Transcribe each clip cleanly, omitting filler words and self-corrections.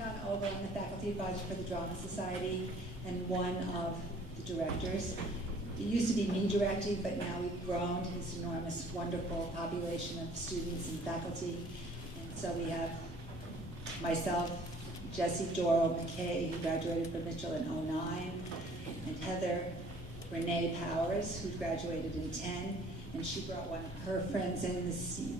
Donna Ogle. I'm the faculty advisor for the Drama Society and one of the directors. It used to be me directing, but now we've grown to this enormous, wonderful population of students and faculty. And so we have myself, Jessie Doro McKay, who graduated from Mitchell in '09, and Heather Renee Powers, who graduated in '10, and she brought one of her friends in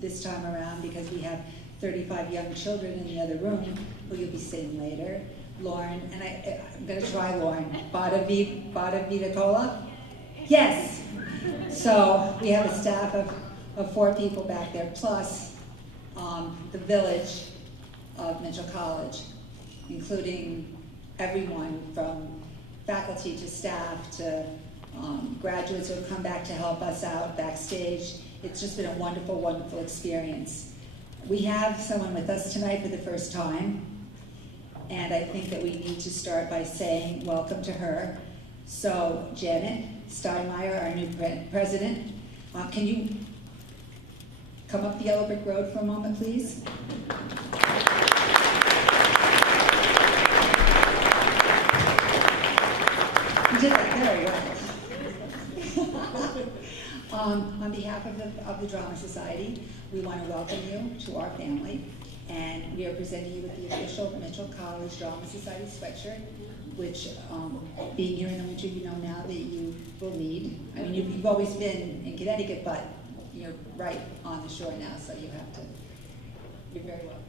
this time around because we have 35 young children in the other room, who you'll be seeing later. Lauren, and I'm going to try Lauren. Bada Vida Cola? Yes! So we have a staff of 4 people back there, plus the village of Mitchell College, including everyone from faculty to staff to graduates who have come back to help us out backstage. It's just been a wonderful, wonderful experience. We have someone with us tonight for the first time, and I think that we need to start by saying welcome to her. So Janet Steinmeier, our new president, can you come up the Yellow Brick Road for a moment, please? You did that very well. On behalf of the Drama Society, we want to welcome you to our family, and we are presenting you with the official Mitchell College Drama Society sweatshirt, which, being here in the winter, you know now that you will need. I mean, you've always been in Connecticut, but you're right on the shore now, so you have to. You're very welcome.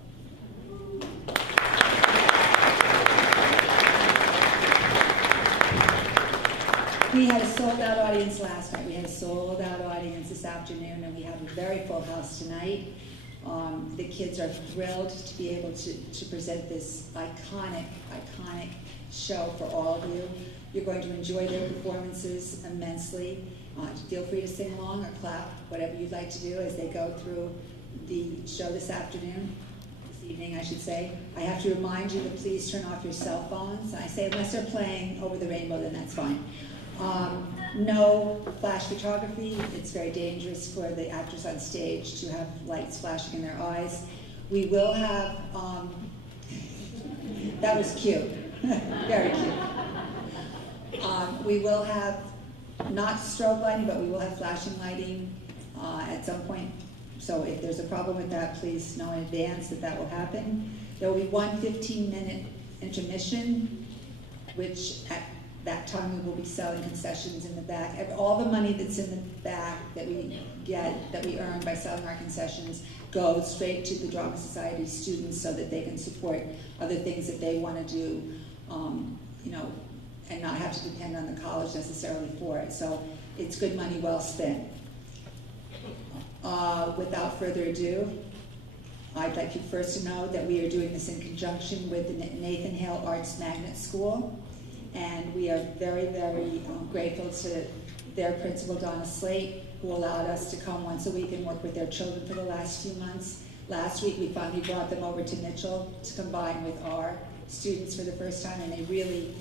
We had a sold-out audience last night. We had a sold-out audience this afternoon, and we have a very full house tonight. The kids are thrilled to be able to present this iconic show for all of you. You're going to enjoy their performances immensely. Feel free to sing along or clap, whatever you'd like to do as they go through the show this evening, I should say. I have to remind you to please turn off your cell phones. I say unless they're playing Over the Rainbow, then that's fine. No flash photography. It's very dangerous for the actors on stage to have lights flashing in their eyes. We will have, that was cute, very cute. We will have not strobe lighting, but we will have flashing lighting at some point. So if there's a problem with that, please know in advance that will happen. There will be one 15-minute intermission, which at that time we will be selling concessions in the back. All the money that's in the back that we get, that we earn by selling our concessions, goes straight to the Drama Society students so that they can support other things that they want to do, you know, and not have to depend on the college necessarily for it. So it's good money well spent. Without further ado, I'd like you first to know that we are doing this in conjunction with the Nathan Hale Arts Magnet School. And we are very, very grateful to their principal, Donna Slate, who allowed us to come once a week and work with their children for the last few months. Last week, we finally brought them over to Mitchell to combine with our students for the first time, and they really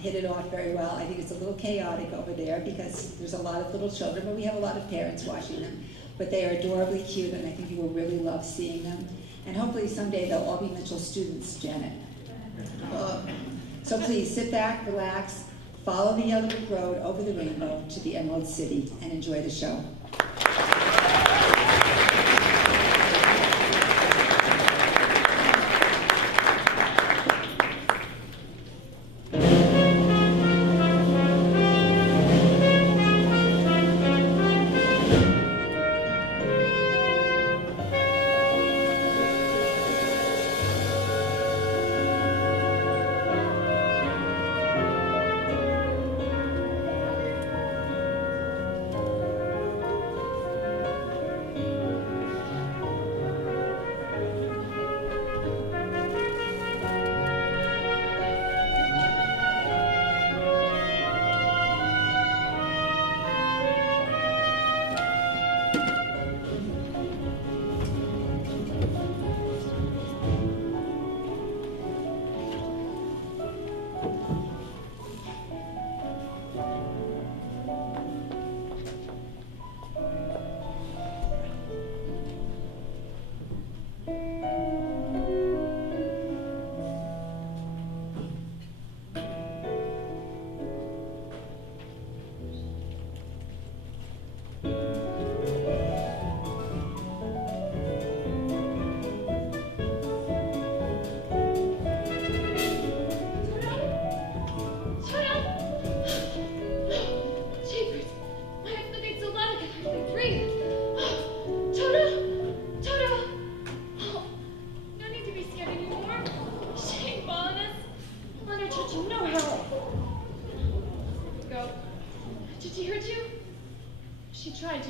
hit it off very well. I think it's a little chaotic over there because there's a lot of little children, but we have a lot of parents watching them. But they are adorably cute, and I think you will really love seeing them. And hopefully someday they'll all be Mitchell students, Janet. So please sit back, relax, follow the Yellow Brick Road over the rainbow to the Emerald City, and enjoy the show.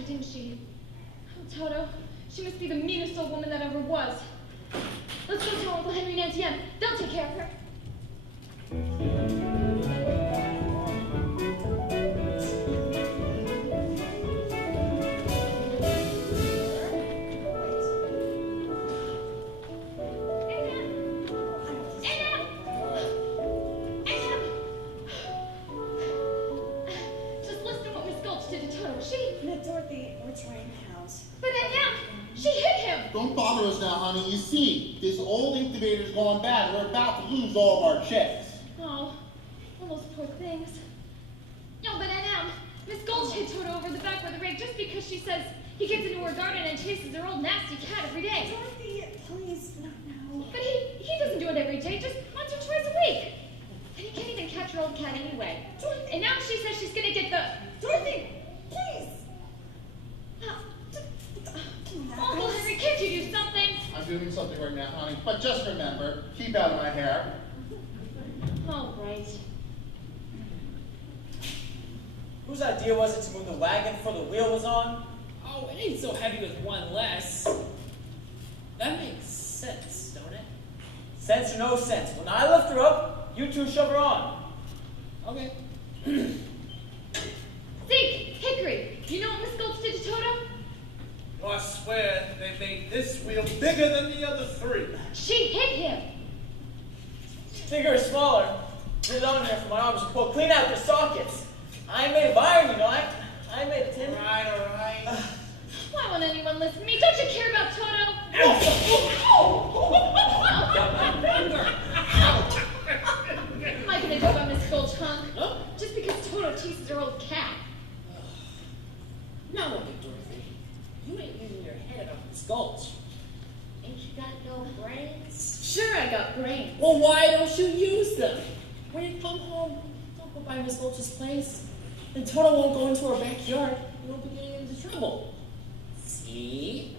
didn't she? Oh, Toto, she must be the meanest old woman that ever was. Let's go tell Uncle Henry and Auntie Em. They'll take care of her. Don't bother us now, honey. You see, this old incubator's gone bad. We're about to lose all of our chicks. Oh, all those poor things. No, but Aunt Em, Miss Gulch hit Toto over the back with a rake just because she says he gets into her garden and chases her old nasty cat every day. Dorothy, please, not now. But he doesn't do it every day, just once or twice a week. And he can't even catch her old cat anyway. Dorothy. And now she says she's gonna get the... Dorothy, please. Uncle Henry, can't you do something? I'm doing something right now, honey. But just remember, keep out of my hair. All right. Whose idea was it to move the wagon before the wheel was on? Oh, it ain't so heavy with one less. That makes sense, don't it? Sense or no sense. When I lift her up, you two shove her on. Okay. Zeke, Hickory, you know what Miss Gulch did to Toto? Oh, I swear they made this wheel bigger than the other three. She hit him. Bigger or smaller, get it on here for my arms and pull clean out the sockets. I ain't made of iron, you know. I ain't made of tin. All right. Why won't anyone listen to me? Don't you care about Toto? Got my finger. What am I gonna do about Miss Gulch, hunk? Huh? Just because Toto chases her old cat. Now look at Dorothy. You ain't using your head about Miss Gulch. Ain't you got no brains? Sure, I got brains. Well, why don't you use them? When you come home, don't go by Miss Gulch's place. Then Toto won't go into her backyard. You won't be getting into trouble. See?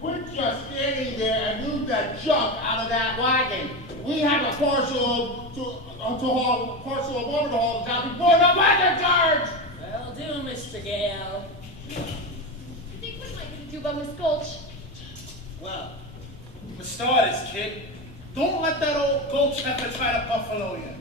Quit just standing there and move that junk out of that wagon. We have a parcel of lumber to haul down before the wagon charge. Well, do, Mr. Gale. Think what am I gonna do about Miss Gulch? Well, for starters, kid, don't let that old gulch heifer try to buffalo you.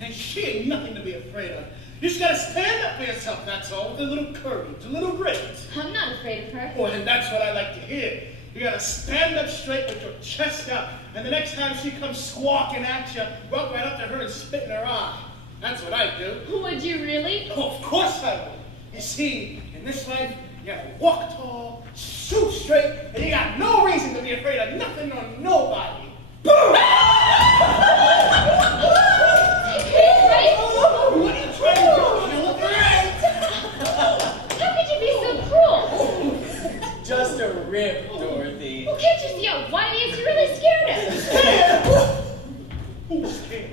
And she ain't nothing to be afraid of. You just gotta stand up for yourself, that's all, with a little courage, a little grit. I'm not afraid of her. Oh, and that's what I like to hear. You gotta stand up straight with your chest out, and the next time she comes squawking at you, walk right up to her and spit in her eye. That's what I do. Would you really? Oh, of course I would. You see, in this life, you gotta walk tall, shoot straight, and you got no reason to be afraid of nothing or nobody. Boom! Right? What are you trying to do? You look right. How could you be so cruel? Just a rib, Dorothy. Well, can't you see how whiny he is? You really scared him. Who's scared?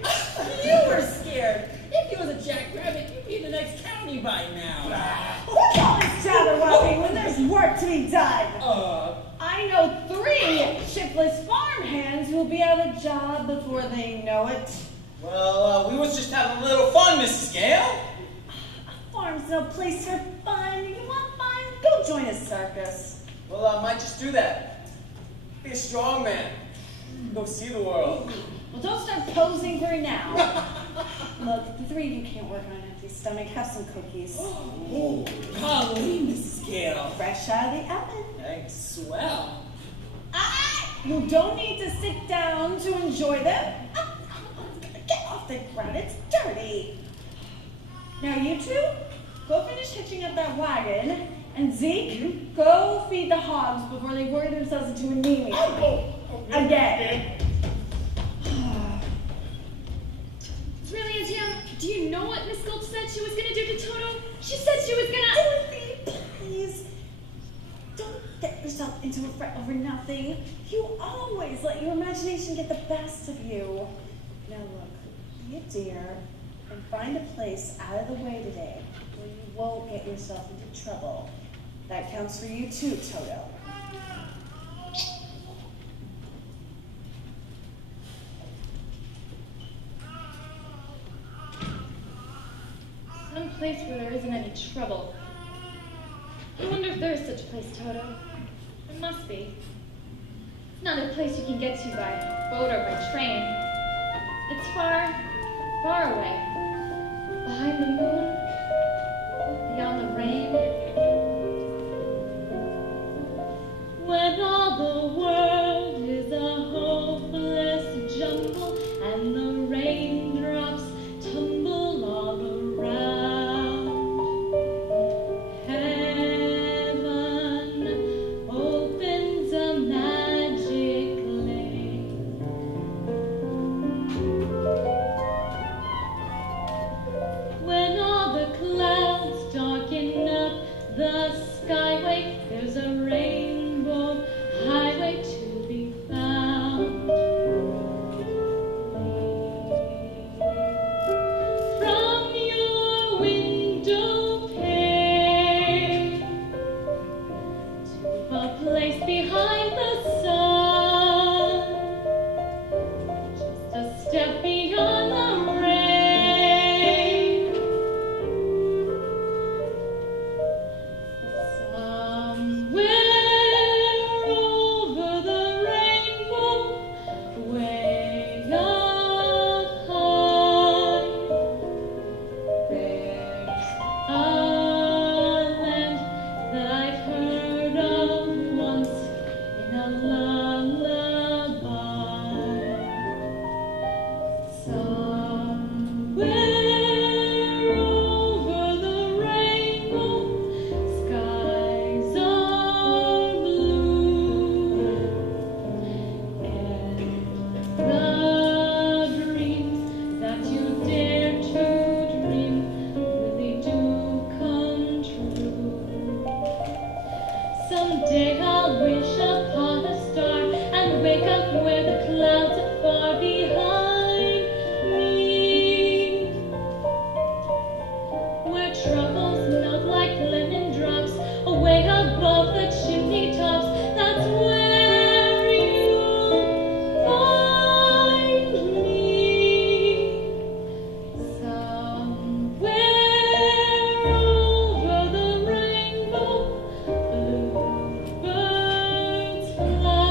You were scared. If you was a jackrabbit, you'd be in the next county by now. What's all this jabberwocky when there's work to be done? I know 3 Shiftless farm hands will be out of job before they know it. Well, we was just having a little fun, Mrs. Gale. A farm's no place for fun. You want fun? Go join a circus. Well, I might just do that. Be a strong man. Go see the world. Well, don't start posing for it now. Look, the 3 of you can't work on an empty stomach. Have some cookies. Oh, golly, Mrs. Gale. Fresh out of the oven. Thanks. Swell. You don't need to sit down to enjoy them. Get off the ground, it's dirty. Now you two, go finish hitching up that wagon, and Zeke, go feed the hogs before they worry themselves into anemia. Again. Really, Auntie Em, do you know what Miss Gulch said she was gonna do to Toto? She said she was gonna... Dorothy, please. Don't get yourself into a fret over nothing. You always let your imagination get the best of you. Now look, be a dear and find a place out of the way today where you won't get yourself into trouble. That counts for you too, Toto. Some place where there isn't any trouble. Well, if there is such a place, Toto. There must be. It's not a place you can get to by boat or by train. It's far, far away. Behind the moon, beyond the rain. When all the world is a hopeless jumble and the raindrops tumble all around, heaven opens a magic lane. When all the clouds darken up the skyway, there's a rainbow highway to be found. From your window pane to a place behind the sun, just a step beyond the rain. Somewhere over the rainbow, way up high, there's a land that I've heard of once in a lullaby. Somewhere over the rainbow, skies are blue, and the dreams that you dare to dream really do come true. Someday I'll wish upon a star and wake up where the clouds are far behind me, where troubles melt like lemon drops away above the chimney tops. That's where you'll find me. Somewhere over the rainbow, bluebirds fly.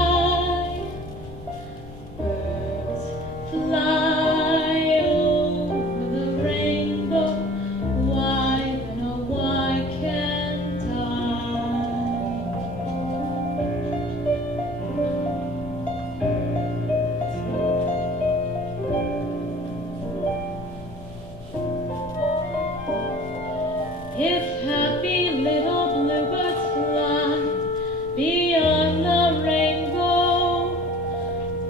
Birds fly over the rainbow. Why then, oh why can't I? If happy little bluebirds fly beyond the rainbow,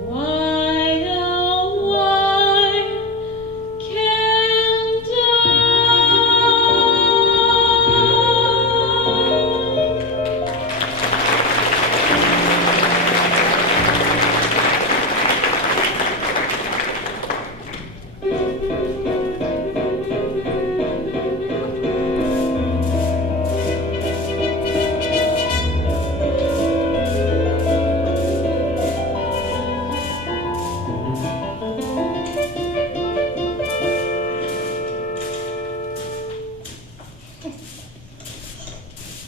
why, oh, why can't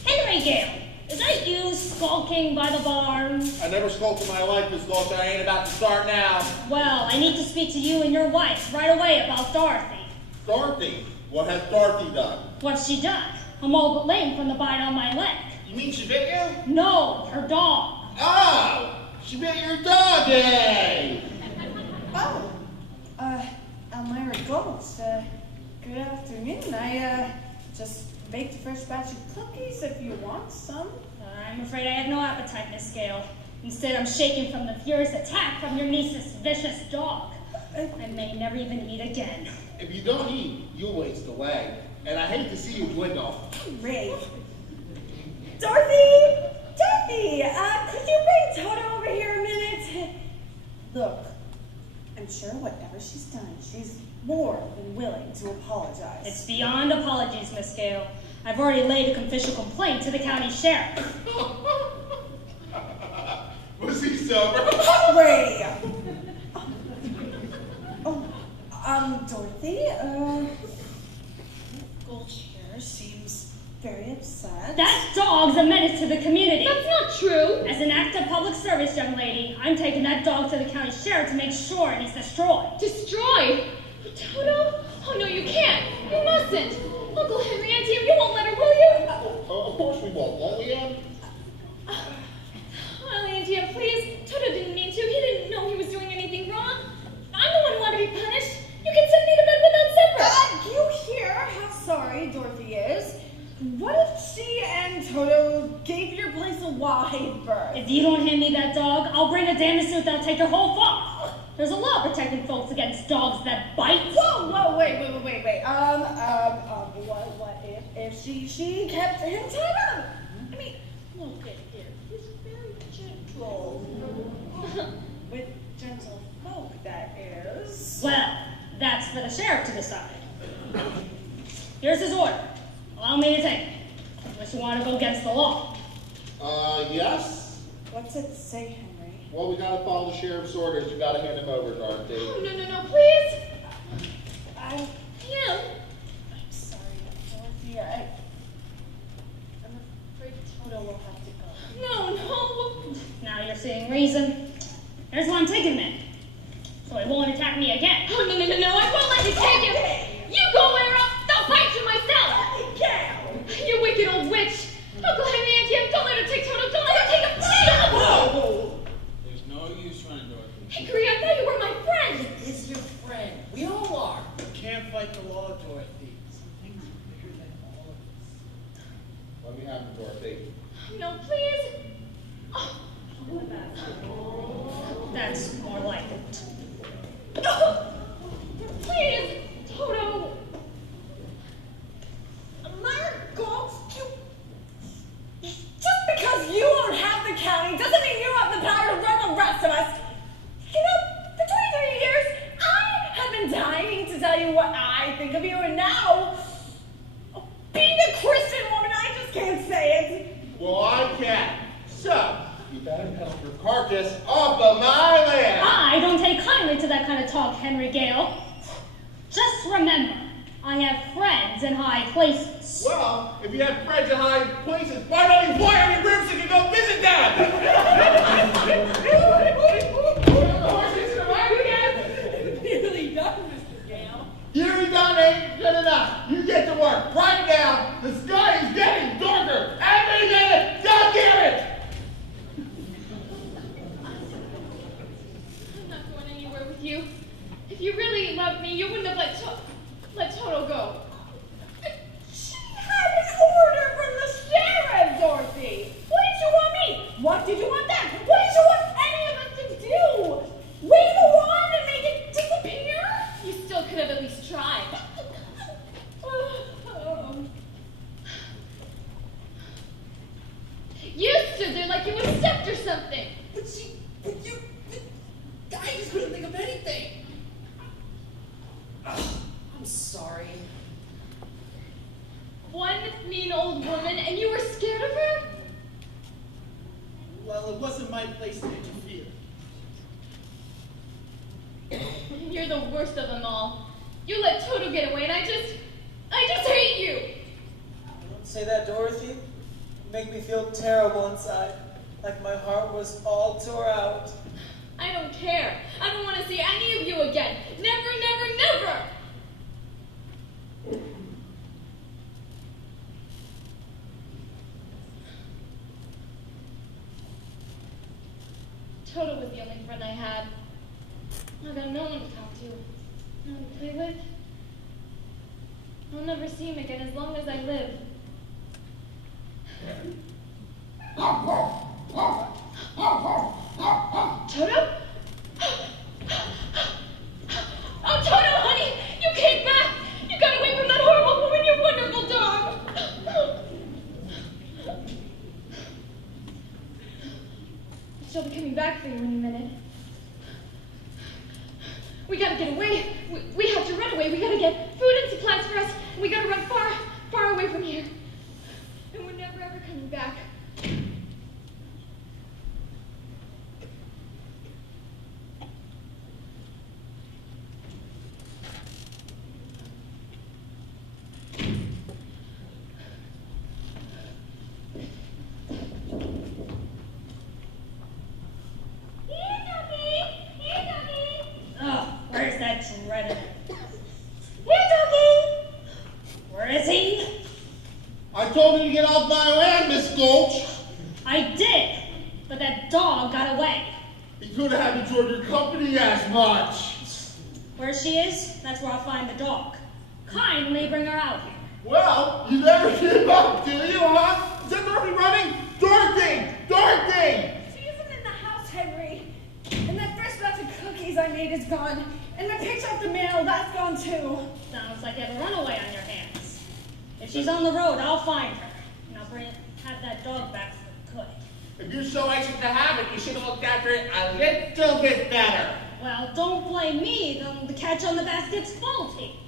Henry Gale, is that you skulking by the barn? I never spoke in my life, Miss Gulch. I ain't about to start now. Well, I need to speak to you and your wife right away about Dorothy. Dorothy? What has Dorothy done? What's she done? I'm all but lame from the bite on my leg. You mean she bit you? No, her dog. Oh! She bit your dog, eh? Oh, Elmira Gulch, good afternoon. I, just baked a fresh batch of cookies if you want some. I'm afraid I have no appetite, Miss Gale. Instead, I'm shaken from the furious attack from your niece's vicious dog. I may never even eat again. If you don't eat, you'll waste away. And I hate to see you dwindle. Great. Dorothy! Dorothy! Could you bring Toto over here a minute? Look, I'm sure whatever she's done, she's more than willing to apologize. It's beyond apologies, Miss Gale. I've already laid a official complaint to the county sheriff. Was he sober? Ray! Dorothy, Gulch here seems very upset. That dog's a menace to the community. That's not true. As an act of public service, young lady, I'm taking that dog to the county sheriff to make sure he's destroyed. Destroyed? Toto? Oh, no, you can't. You mustn't. Uncle Henry, Auntie, you won't let her, will you? Of course we won't we, Ann? Oh, Auntie, please. Toto didn't mean to. He didn't know he was doing anything wrong. I'm the one who wanted to be punished. You can send me to bed without supper. You hear how sorry Dorothy is? What if she and Toto gave your place a wide berth? If you don't hand me that dog, I'll bring a damn suit that'll take your whole flock. There's a law protecting folks against dogs that bite. Whoa, wait. What if she kept him tied up? I mean, look at him. He's very gentle. With gentle folk, that is. Well, that's for the sheriff to decide. Here's his order. Allow me to take it. Unless you want to go against the law. Yes? What's it say, Henry? Well, we gotta follow the sheriff's orders. You gotta hand him over, Dorothy. Oh, no, please. Him. I'm sorry, Dorothy. I'm afraid Toto will have to go. No. Now you're seeing reason. Here's why I'm taking him. So he won't attack me again. Oh, no, I won't let you take him. You go where I'll fight you myself. You wicked old witch. Uncle Henry, Auntie, don't let her take Toto. Don't let her take him. Stop. Whoa! There's no use running, Dorothy. Hickory, I thought you were my friend. It's your friend. We all are. You can't fight the law, Dorothy. Some things are bigger than all of us. Let me have him, Dorothy. No, please. That's more like it. Please, Toto. Margot, just because you don't have the county doesn't mean you have the power to run the rest of us. You know, for 23 years, I have been dying to tell you what I think of you, and now, being a Christian woman, I just can't say it. Well, I can. So, you better help your carcass off of my land. I don't take kindly to that kind of talk, Henry Gale. Just remember, I have friends in high places. Well, if you have friends in high places, why don't you fly on your roof so you can go visit them? Really done, Mr. Gale. You're done ain't good enough. You get to work right now. The sky is getting darker. Every minute, God damn it! I'm not going anywhere with you. If you really loved me, you wouldn't have let Toto go. She had an order from the sheriff, Dorothy. What did you want me? What did you want them? What did you want any of us to do? Wave a wand and make it disappear? You still could have at least tried. You stood there like you were stepped or something. I just couldn't think of anything. Ugh, I'm sorry. One mean old woman, and you were scared of her? Well, it wasn't my place to interfere. You're the worst of them all. You let Toto get away, and I just hate you. Don't say that, Dorothy. You make me feel terrible inside. Like my heart was all tore out. I don't care. I don't want to see any of you again. Never, never, never. Toto was the only friend I had. I got no one to talk to, no one to play with. I'll never see him again as long as I live. Toto? Oh, Toto, honey! You came back! You got away from that horrible woman, your wonderful dog! She'll be coming back for you in a minute. We gotta get away. We have to run away. We gotta get food and supplies for us. We gotta run far, far away from here. And we're never ever coming back. I did, but that dog got away. He could have enjoyed your company as much. Where she is, that's where I'll find the dog. Kindly bring her out here. Well, you never give up, do you, huh? Is that Dorothy running? Dorothy! Dorothy! She isn't in the house, Henry. And that fresh batch of cookies I made is gone. And my picture of the mail, that's gone too. Sounds like you have a runaway on your hands. If she's on the road, I'll find her. And I'll have that dog back for good. If you're so anxious to have it, you should have looked after it a little bit better. Well, don't blame me. The catch on the basket's faulty.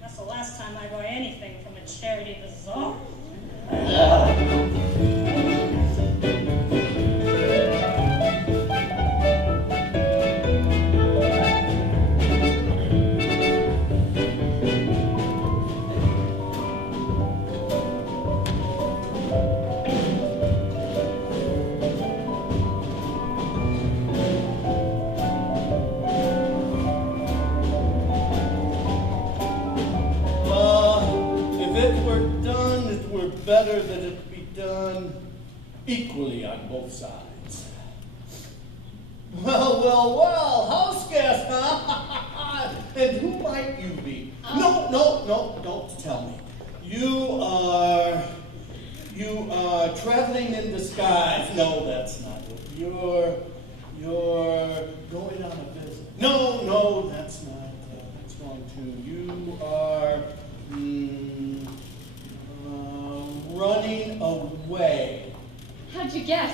That's the last time I buy anything from a charity bazaar. Better that it be done equally on both sides. Well, house guest, huh? And who might you be? No, don't tell me. You are traveling in disguise. No, that's not it. You're going on a visit. No, that's not, that's wrong too. You are, running away. How'd you guess?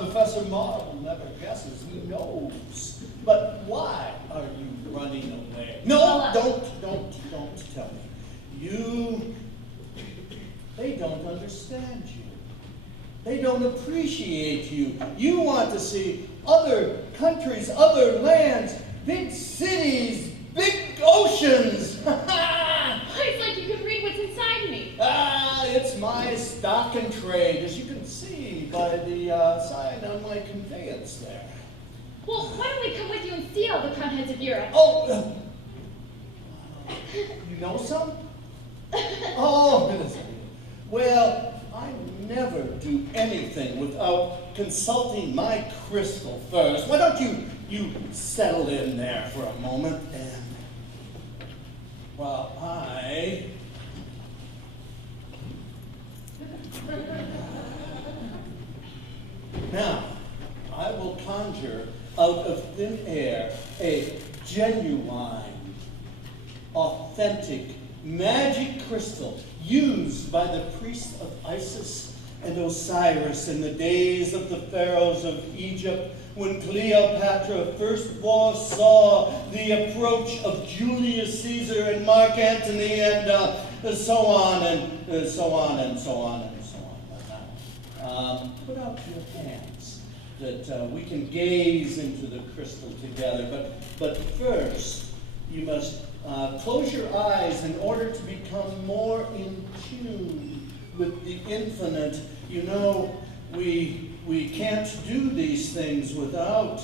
Professor Marvel never guesses, he knows. But why are you running away? No, don't tell me. They don't understand you. They don't appreciate you. You want to see other countries, other lands, big cities, big oceans. It's like you can read what's inside me. It's my stock and trade, as you can see by the sign on my conveyance there. Well, why don't we come with you and see all the crown heads of Europe? Oh, you know some? Oh, goodness. Well, I never do anything without consulting my crystal first. Why don't you settle in there for a moment and while I now, I will conjure out of thin air a genuine, authentic, magic crystal used by the priests of Isis and Osiris in the days of the pharaohs of Egypt when Cleopatra first foresaw the approach of Julius Caesar and Mark Antony and so on and so on and so on and so on. Put out your hands that we can gaze into the crystal together. But first, you must close your eyes in order to become more in tune with the infinite. You know, we can't do these things without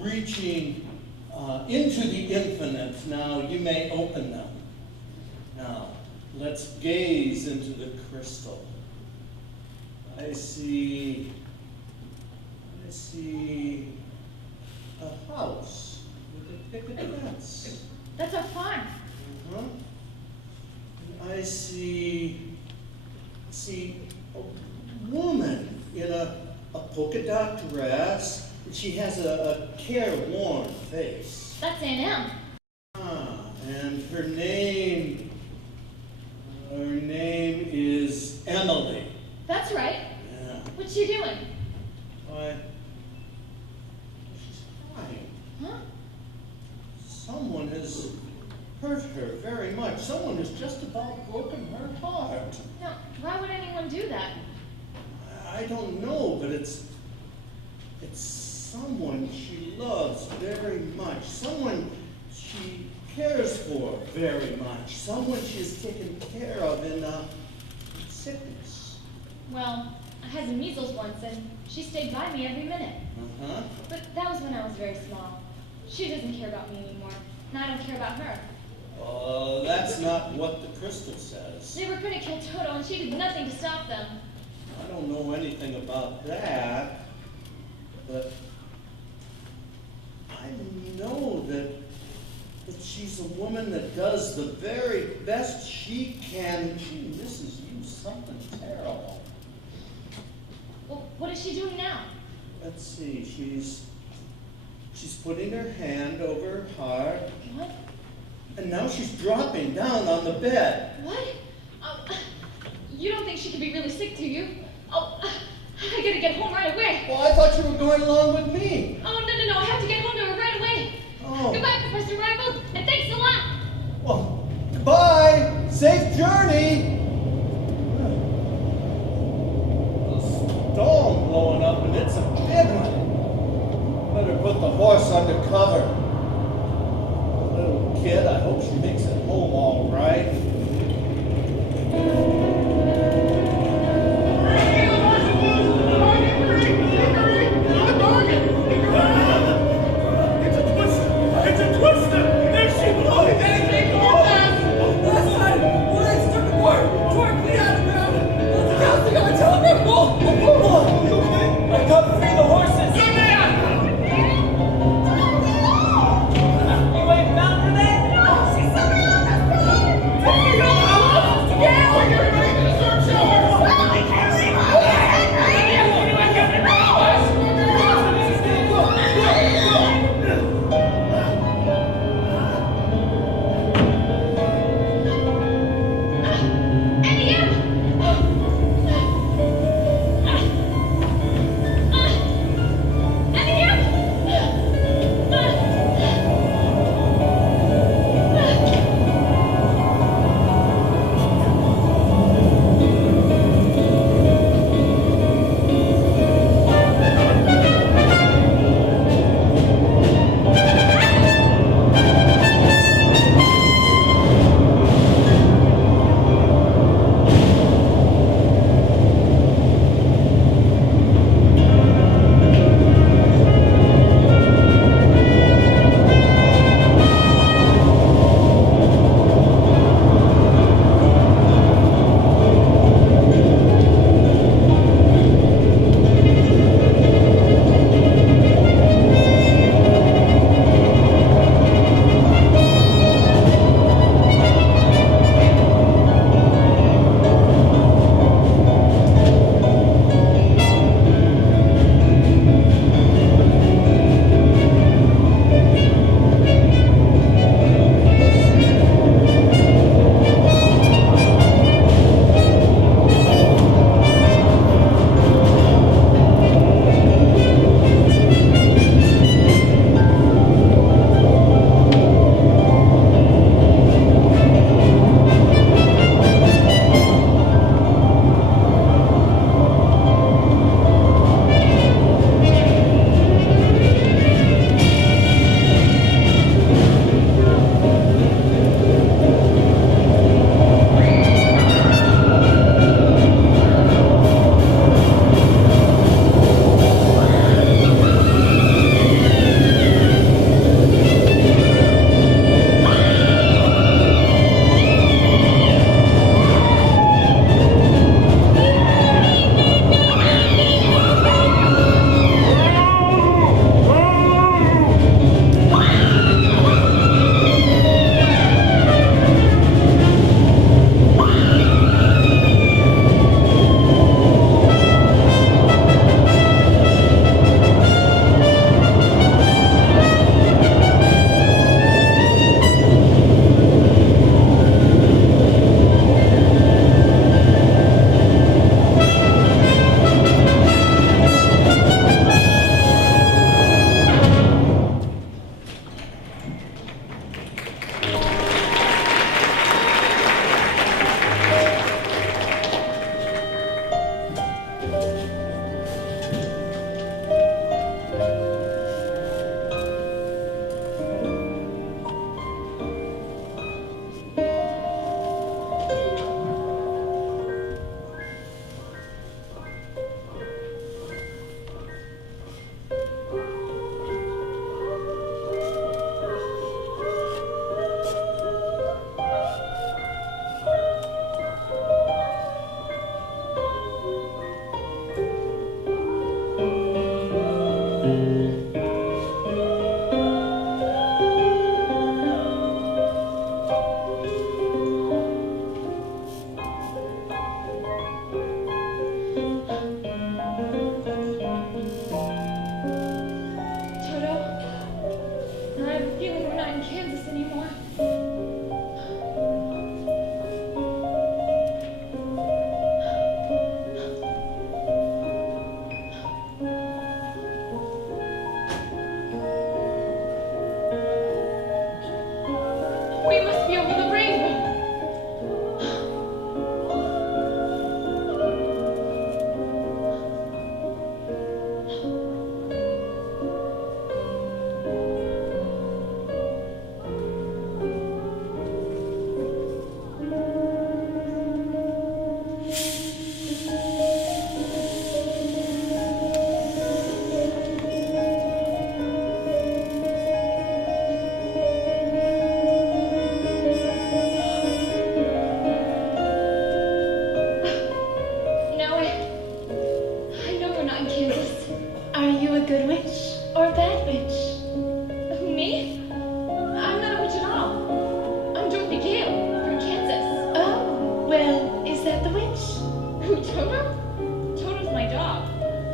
reaching into the infinite. Now, you may open them. Now, let's gaze into the crystal. I see a house with a picket fence. That's our farm. I see a woman in a polka dot dress. She has a careworn face. That's Aunt Em. And her name is Emily. That's right. Yeah. What's she doing? Why, she's crying. Huh? Someone has hurt her very much. Someone has just about broken her heart. No, why would anyone do that? I don't know, but it's someone she loves very much. Someone she cares for very much. Someone she's taken care of in sickness. Well, I had the measles once, and she stayed by me every minute. But that was when I was very small. She doesn't care about me anymore, and I don't care about her. That's not what the crystal says. They were going to kill Toto, and she did nothing to stop them. don't know anything about that, but I know that she's a woman that does the very best she can, and she misses you something terrible. Well, what is she doing now? Let's see, she's putting her hand over her heart, What? and now she's dropping down on the bed. What? You don't think she could be really sick, do you? Oh, I gotta get home right away. Well, I thought you were going along with me. Oh, no, I have to get home to her right away. Oh. Goodbye, Professor Rivals, and thanks a lot. Well, goodbye. Safe journey. The storm blowing up, and it's a big one. Better put the horse under cover. Little kid, I hope she makes it home all right. I got free the horses. You ain't found her then? She's somewhere on the phone! Take her home! I can't leave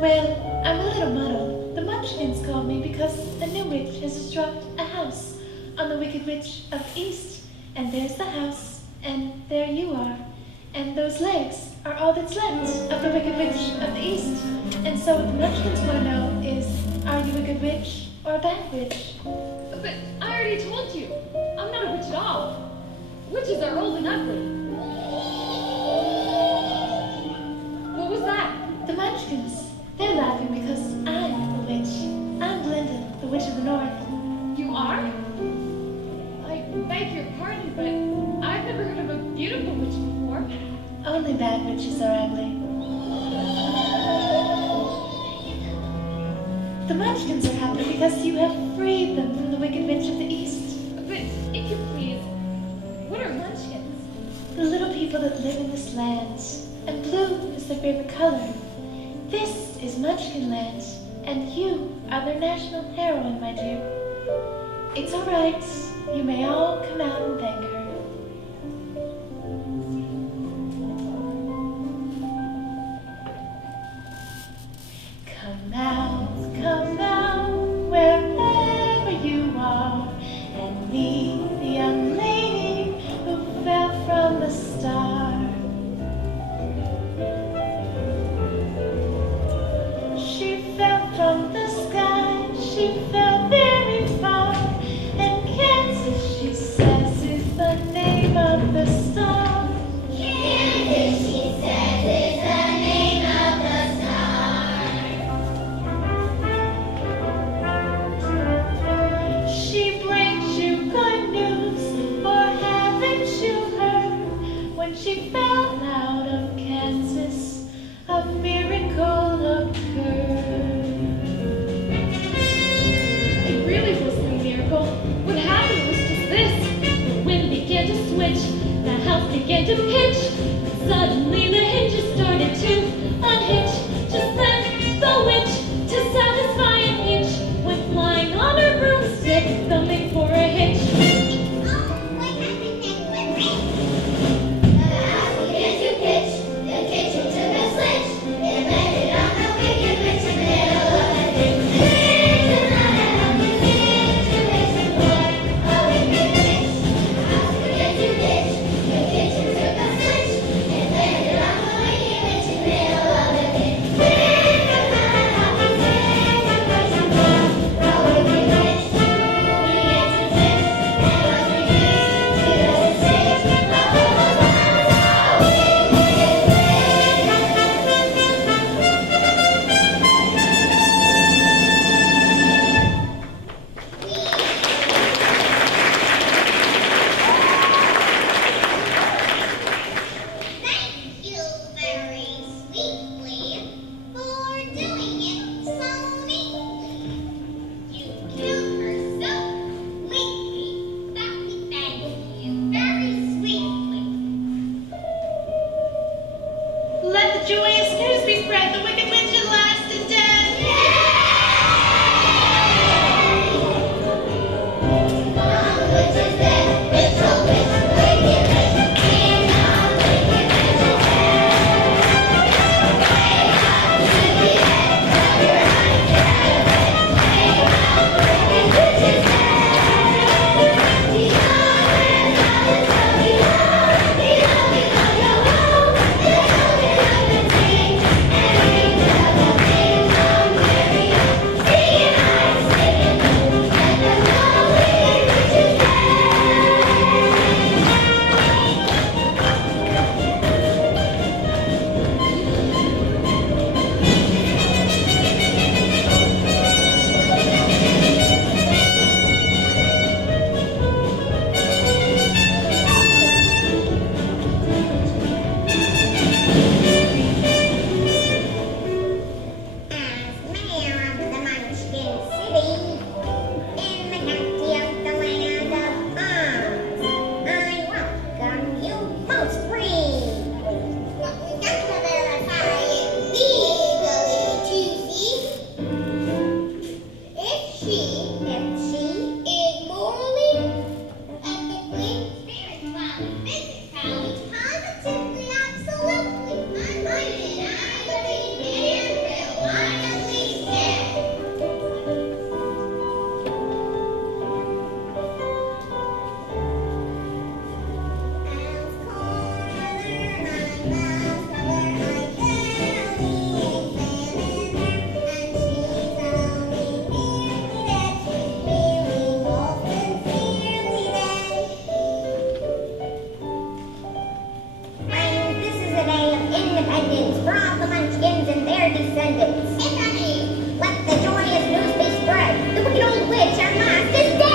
Well, I'm a little muddled. The Munchkins called me because a new witch has just dropped a house on the Wicked Witch of the East. And there's the house, and there you are. And those legs are all that's left of the Wicked Witch of the East. And so what the Munchkins want to know is, are you a good witch or a bad witch? But I already told you, I'm not a witch at all. Witches are old and ugly. What was that? The Munchkins. They're laughing because I'm a witch. I'm Glinda, the Witch of the North. You are? I beg your pardon, but I've never heard of a beautiful witch before. Only bad witches are ugly. The Munchkins are happy because you have freed them from the Wicked Witch of the East. But if you please, what are munchkins? The little people that live in this land. And blue is their favorite color. This is Munchkin Land, and you are their national heroine, my dear. It's all right. You may all come out and thank her. Come out, wherever you are, and meet the young lady who fell from the star. She fell from the sky, she fell very far, and Kansas, she says, is the descendants. If any, let the joyous news be spread. The wicked old witch, our last, is dead!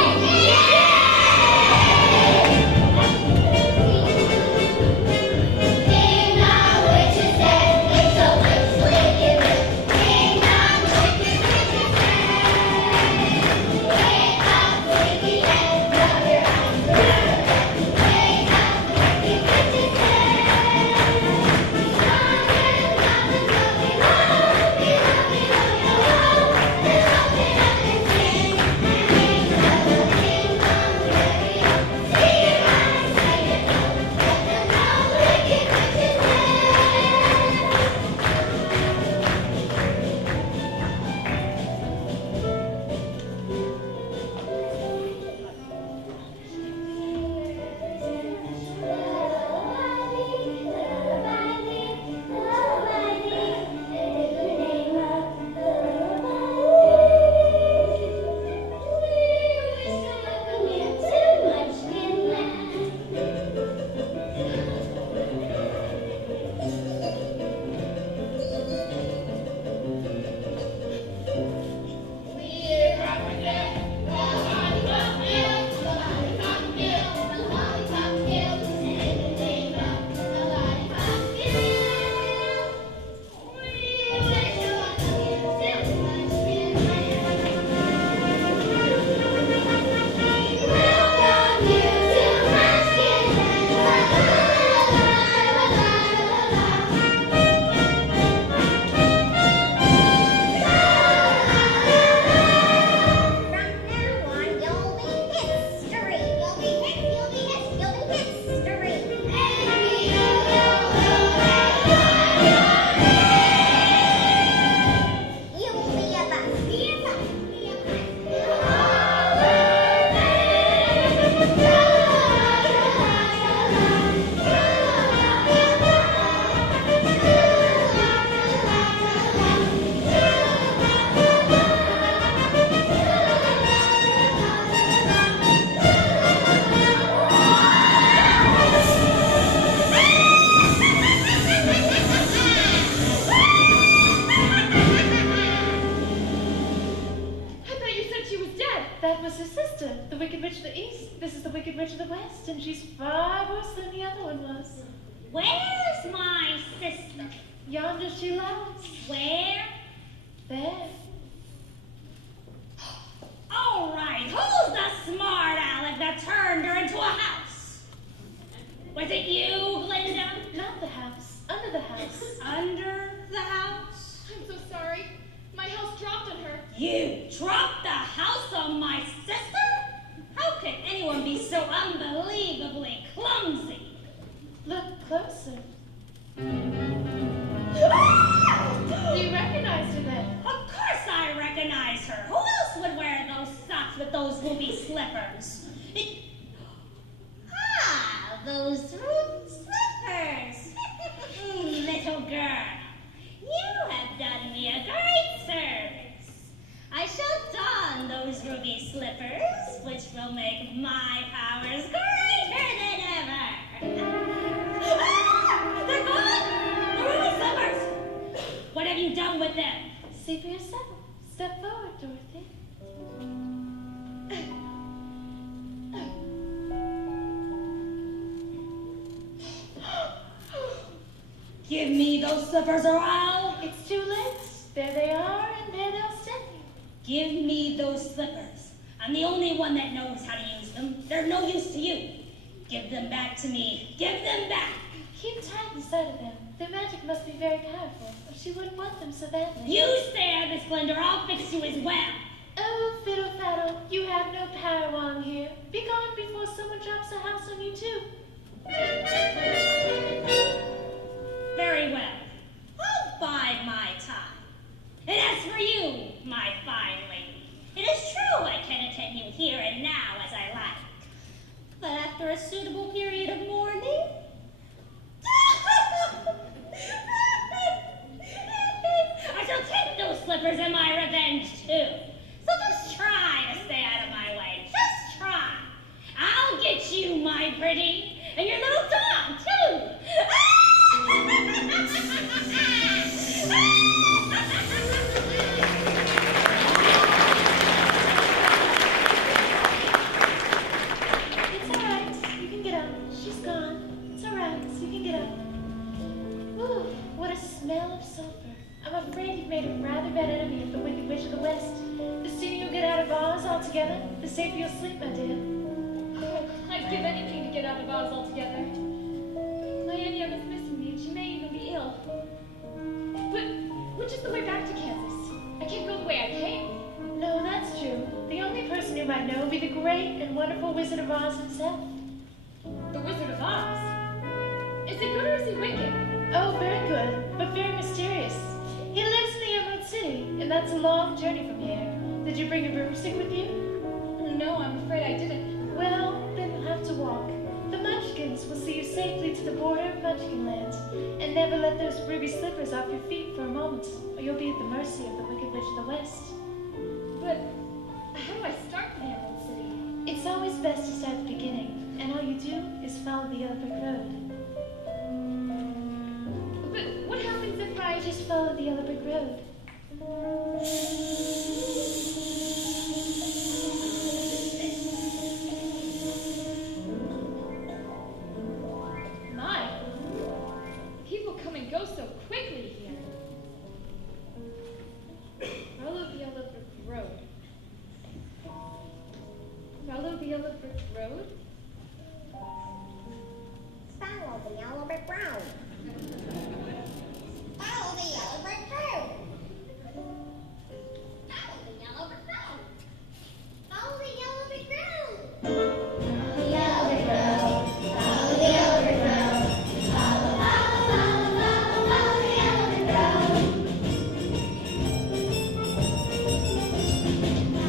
That was her sister, the Wicked Witch of the East. This is the Wicked Witch of the West, and she's far worse than the other one was. Where's my sister? Yonder she lies. Where? There. All right, who's the smart aleck that turned her into a house? Was it you, Glinda? Not the house. Under the house. Under the house? I'm so sorry. My house dropped on her. You dropped the house on my sister? How could anyone be so unbelievably clumsy? Look closer. Ah! Do you recognize her then? Of course I recognize her. Who else would wear those socks with those ruby slippers? Those ruby slippers. Little girl, you have done me a great service. I shall don those ruby slippers, which will make my powers greater than ever. Ah! They're gone! The ruby slippers! What have you done with them? See for yourself. Step forward, Dorothy. Give me those slippers or I'll... It's too late. There they are, and there they'll stay. Give me those slippers. I'm the only one that knows how to use them. They're no use to you. Give them back to me. Give them back. Keep tight inside of them. Their magic must be very powerful, or she wouldn't want them so badly. You stay out, Miss Glinda, or I'll fix you as well. Oh, Fiddle Faddle, you have no power on here. Be gone before someone drops a house on you, too. Very well. I'll bide my time. And as for you, my fine lady, it is true I can attend you here and now as I like. But after a suitable period of mourning... I shall take those slippers and my revenge, too. So just try to stay out of my way. Just try. I'll get you, my pretty, and your little dog, too. sulfur. I'm afraid you've made a rather bad enemy of the Wicked Witch of the West. The sooner you get out of Oz altogether, the safer you'll sleep, my dear. Oh, I'd give anything to get out of Oz altogether. My Aunt Em is missing me, and she may even be ill. But which is the way back to Kansas? I can't go the way I came. No, that's true. The only person who might know would be the great and wonderful Wizard of Oz himself. The Wizard of Oz? Is he good or is he wicked? Oh, very good, but very mysterious. He lives in the Emerald City, and that's a long journey from here. Did you bring a broomstick with you? No, I'm afraid I didn't. Well, then you'll have to walk. The Munchkins will see you safely to the border of Munchkinland, and never let those ruby slippers off your feet for a moment, or you'll be at the mercy of the Wicked Witch of the West. But how do I start for the Emerald City? It's always best to start at the beginning, and all you do is follow the yellow brick road. But what happens if I Just follow the yellow brick road. My, people come and go so quickly here. Follow the yellow brick road. Follow the yellow brick road? Follow the yellow brick road. Follow the yellow brick road. Follow the yellow brick road. Follow the yellow brick road. Follow the yellow brick road. Follow the yellow brick road. Follow, follow, follow, follow, follow the yellow brick road.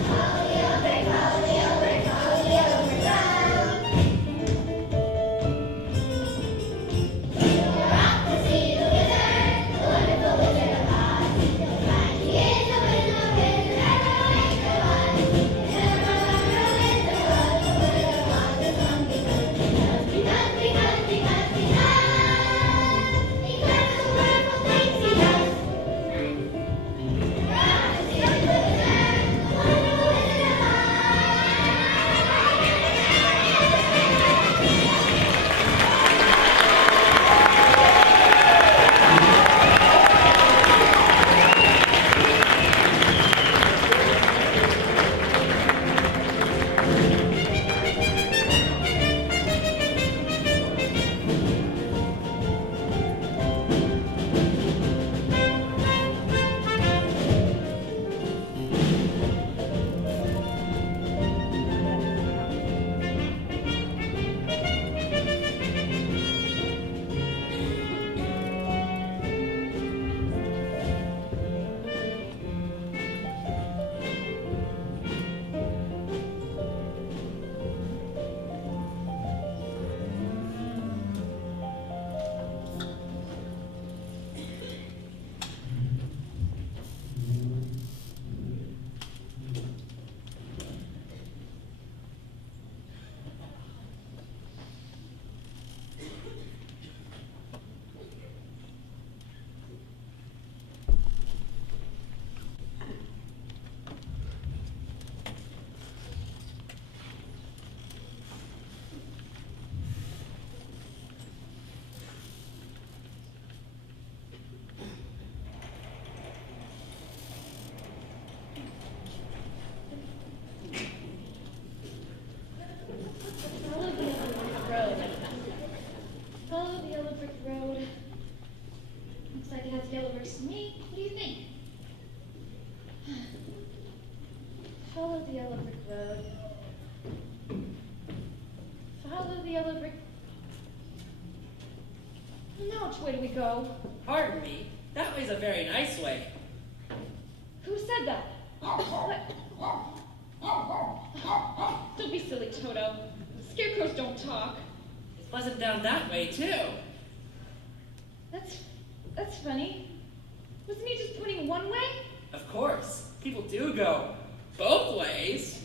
Follow the yellow brick, follow the yellow brick, follow the yellow brick road. You're off to see the wizard, the wonderful Wizard of Oz. You'll find he is a wizard of wizards, everyone makes the one. And everyone wonder wizard was the Wizard of Oz is one because the wonderful things he does. You're off to see the wizard, the wonderful Wizard of Oz. Follow the yellow brick road. Follow the yellow brick road. Looks like it has yellow bricks to me. What do you think? Follow the yellow brick road. Follow the yellow brick. Well, now which way do we go? Pardon me, that way's a very nice way. Who said that? What? Don't be silly, Toto. Scarecrows don't talk. It's pleasant down that way, too. That's funny. Wasn't he just pointing one way? Of course, people do go both ways.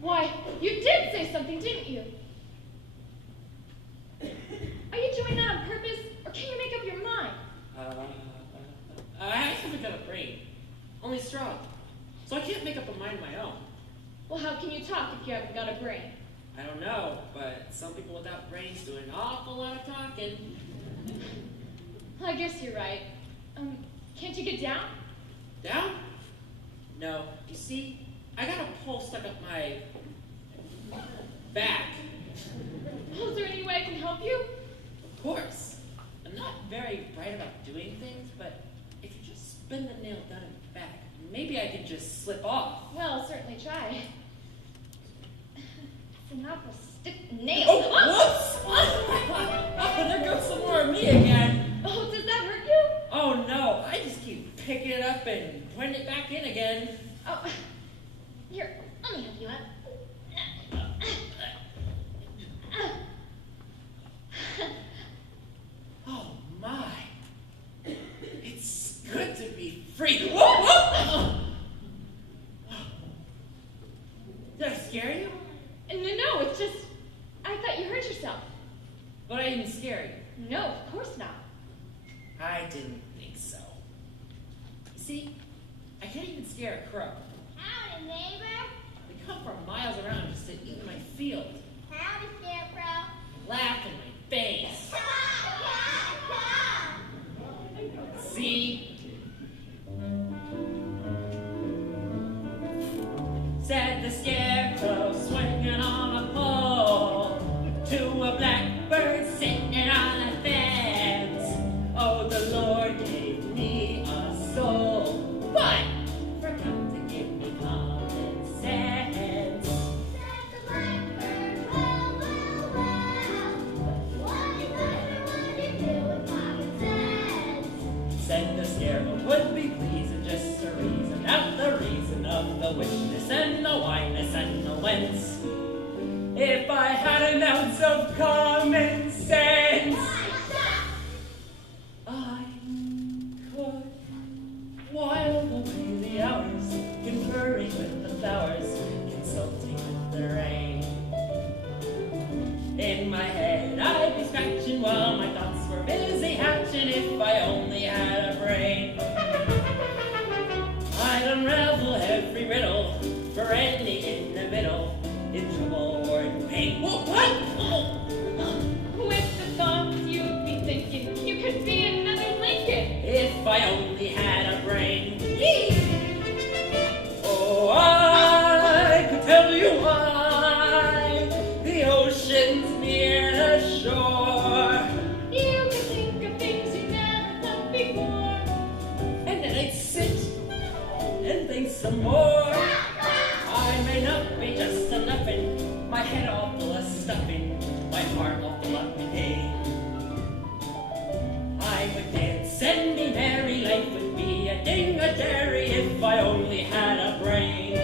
Why, you did say something, didn't you? Are you doing that on purpose, or can you make up your mind? I haven't got a brain, only straw, so I can't make up a mind of my own. Well, how can you talk if you haven't got a brain? I don't know, but some people without brains do an awful lot of talking. I guess you're right. Can't you get down? Down? No. You see, I got a pole stuck up my back. Oh, is there any way I can help you? Of course. I'm not very bright about doing things, but if you just spin the nail down in the back, maybe I could just slip off. Well, I'll certainly try. It's an awful stiff nail. Oh, whoops! Oh, there goes some more of me again. Oh, does that hurt you? Oh no, I just keep picking it up and putting it back in again. Oh, here, let me help you up. Oh my. It's good to be free. Whoa, whoa! Did I scare you? No, it's just, I thought you hurt yourself. But I didn't scare you. No, of course not. I didn't think so. You see, I can't even scare a crow. Howdy, neighbor. They come from miles around just to eat in my field, Howdy, Scarecrow. laugh in my face. See? Said the scarecrow swinging on a pole to a blackbird sitting on a fence. Oh, the Lord gave me a soul, but forgot to give me common sense. Said the blackbird, well, well, well. What you do with common sense? Said the scarecrow would be pleasing just to reason out the reason of the wishness and the whiness and the whence. If I had an ounce of common sense, I could while away the hours, conferring with the flowers, consulting with the rain. In my head I'd be scratching while my thoughts were busy hatching. If I only had a brain, I'd unravel every riddle for any in the middle, in trouble or in pain. What? With the thoughts you'd be thinking, you could be another Lincoln. If I only had a brain. Oh, I could tell you why the ocean's near the shore. You could think of things you never thought before. And then I'd sit and think some more. I may not be just a nuffin, my head all full of stuffing, my heart all full of pain. I would dance and be merry, life would be a ding-a-dairy if I only had a brain.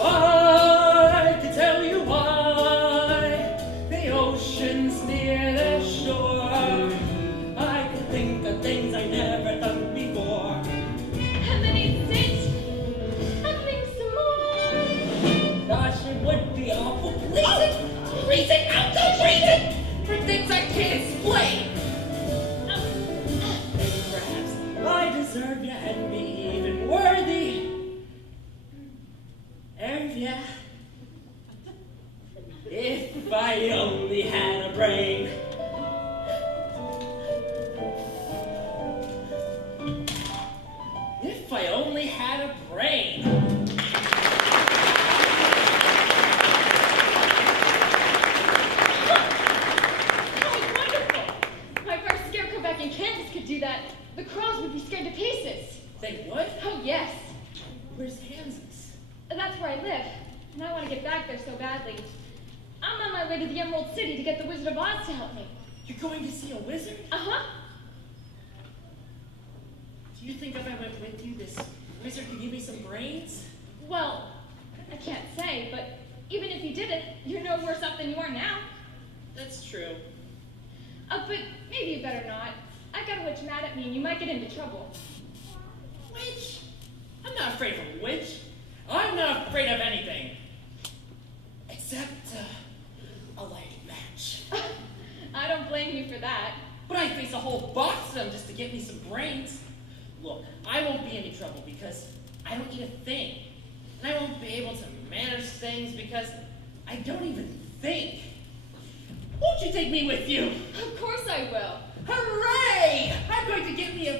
Oh, I could tell you why the ocean's near the shore. I could think of things I never thought before. And then he'd sit and think some more. Gosh, it would be awful pleasing to reason out the reason for things I can't explain. And perhaps I deserve you and be even worthy. And yeah, if I only had a brain. If I only had a brain. That was wonderful. My first scarecrow back in Kansas could do that. The crows would be scared to pieces. They would? Oh, yes. Where's Kansas? That's where I live, and I want to get back there so badly. I'm on my way to the Emerald City to get the Wizard of Oz to help me. You're going to see a wizard? Uh-huh. Do you think if I went with you, this wizard could give me some brains? Well, I can't say, but even if you didn't, you're no worse off than you are now. That's true. But maybe you better not. I got a witch mad at me, and you might get into trouble. Witch? I'm not afraid of a witch. I'm not afraid of anything. Except, a lighted match. I don't blame you for that. But I face a whole box of them just to get me some brains. Look, I won't be in any trouble because I don't eat a thing. And I won't be able to manage things because I don't even think. Won't you take me with you? Of course I will. Hooray! I'm going to get me a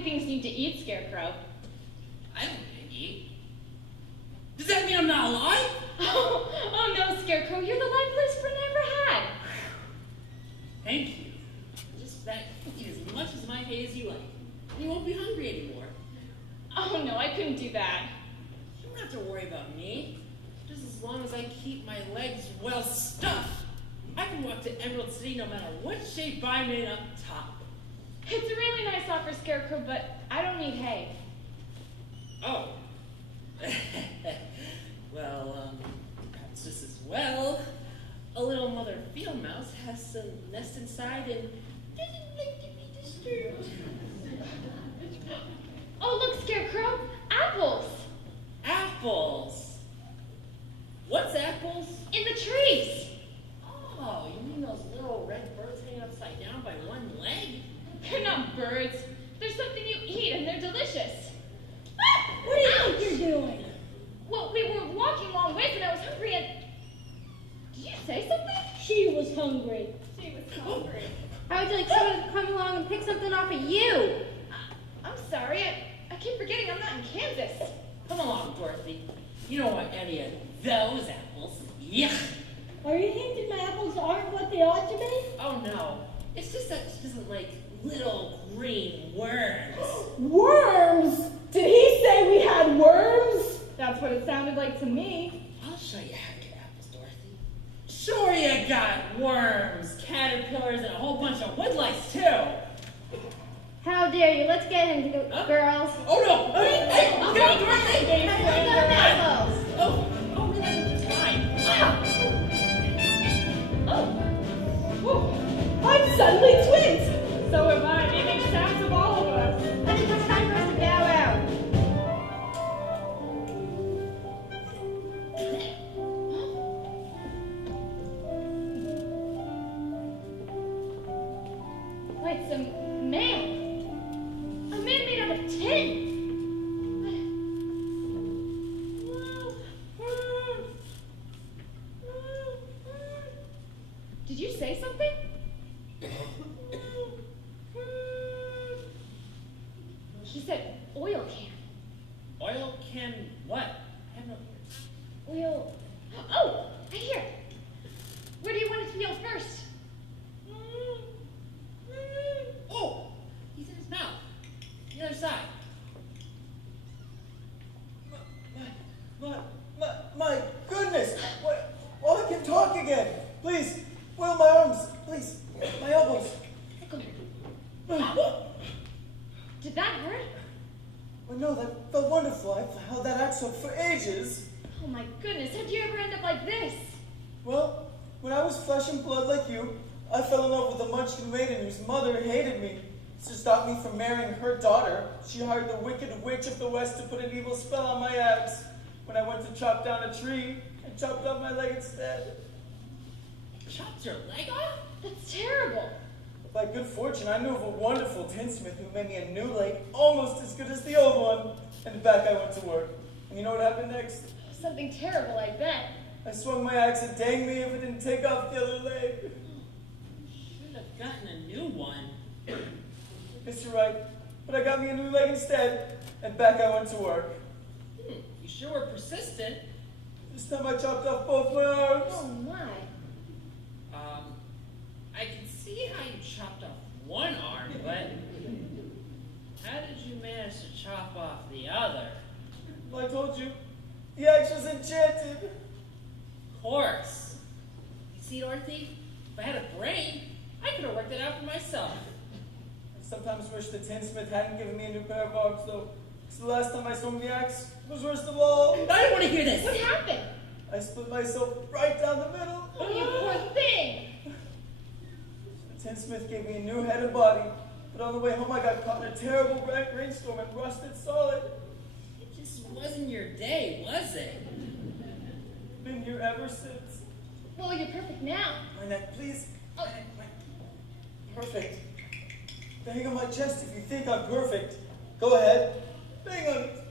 living things need to eat, Scarecrow. I don't need to eat. Does that mean I'm not alive? Oh no, Scarecrow, you're the liveliest friend I ever had. Thank you. Just that, eat as much as my hay as you like. You won't be hungry anymore. Oh no, I couldn't do that. You don't have to worry about me. Just as long as I keep my legs well stuffed, I can walk to Emerald City no matter what shape I made up top. It's a really nice offer, Scarecrow, but I don't need hay. Oh. Well, perhaps just as well. A little mother field mouse has some nest inside and doesn't like to be disturbed. Oh, look, Scarecrow, apples Apples. What's apples? in the trees. Oh, you mean those little red birds hanging upside down by one leg? They're not birds. They're something you eat, and they're delicious. What do you think you're doing? Well, we were walking long ways, and I was hungry, and... Did you say something? She was hungry. She was hungry. How would you like someone to come along and pick something off of you? I'm sorry. I keep forgetting I'm not in Kansas. Come along, Dorothy. You don't want any of those apples. Yuck! Are you hinting my apples aren't what they ought to be? Oh no. It's just that she doesn't like little green worms. Worms? Did he say we had worms? That's what it sounded like to me. I'll show you how to get apples, Dorothy. Sure you got worms, caterpillars, and a whole bunch of woodlice too. How dare you? Let's get him, girls. Oh no! Hey, get out, Dorothy! Apples. Oh, it's fine. I'm suddenly twins. So am I. It makes sounds of all of us. I think it's time for us to bow out. Wait, some man. A man made out of tin. Did you say something? He said oil can. Oil can what? I have no Oil. Oh, right here. Where do you want it to be first? Oh! He's in his mouth. The other side. My goodness! Oh, I can talk again. Please, wheel my arms. Please, my elbows. Did that hurt? Oh no, that felt wonderful. I've held that axe up for ages. Oh my goodness, how'd you ever end up like this? Well, when I was flesh and blood like you, I fell in love with a Munchkin maiden whose mother hated me. To stop me from marrying her daughter, she hired the wicked witch of the West to put an evil spell on my axe. When I went to chop down a tree, I chopped off my leg instead. Chopped your leg off? That's terrible. By good fortune, I knew of a wonderful tinsmith who made me a new leg, almost as good as the old one. And back I went to work. And you know what happened next? Something terrible, I bet. I swung my axe and dang me if it didn't take off the other leg. Should have gotten a new one. Guess you're right. But I got me a new leg instead. And back I went to work. You sure were persistent. This time I chopped off both my arms. Oh my. I can see how you chopped off one arm, but how did you manage to chop off the other? Well, I told you, the axe was enchanted. Of course. You see, Dorothy, if I had a brain, I could have worked it out for myself. I sometimes wish the tinsmith hadn't given me a new pair of arms, though. Because the last time I swung the axe was worst of all. I don't want to hear this. What happened? I split myself right down the middle. Oh, you poor thing. The tinsmith gave me a new head and body, but on the way home I got caught in a terrible rainstorm and rusted solid. It just wasn't your day, was it? Been here ever since. Well, you're perfect now. My neck, please. Oh. Perfect. Bang on my chest if you think I'm perfect. Go ahead. Bang on it.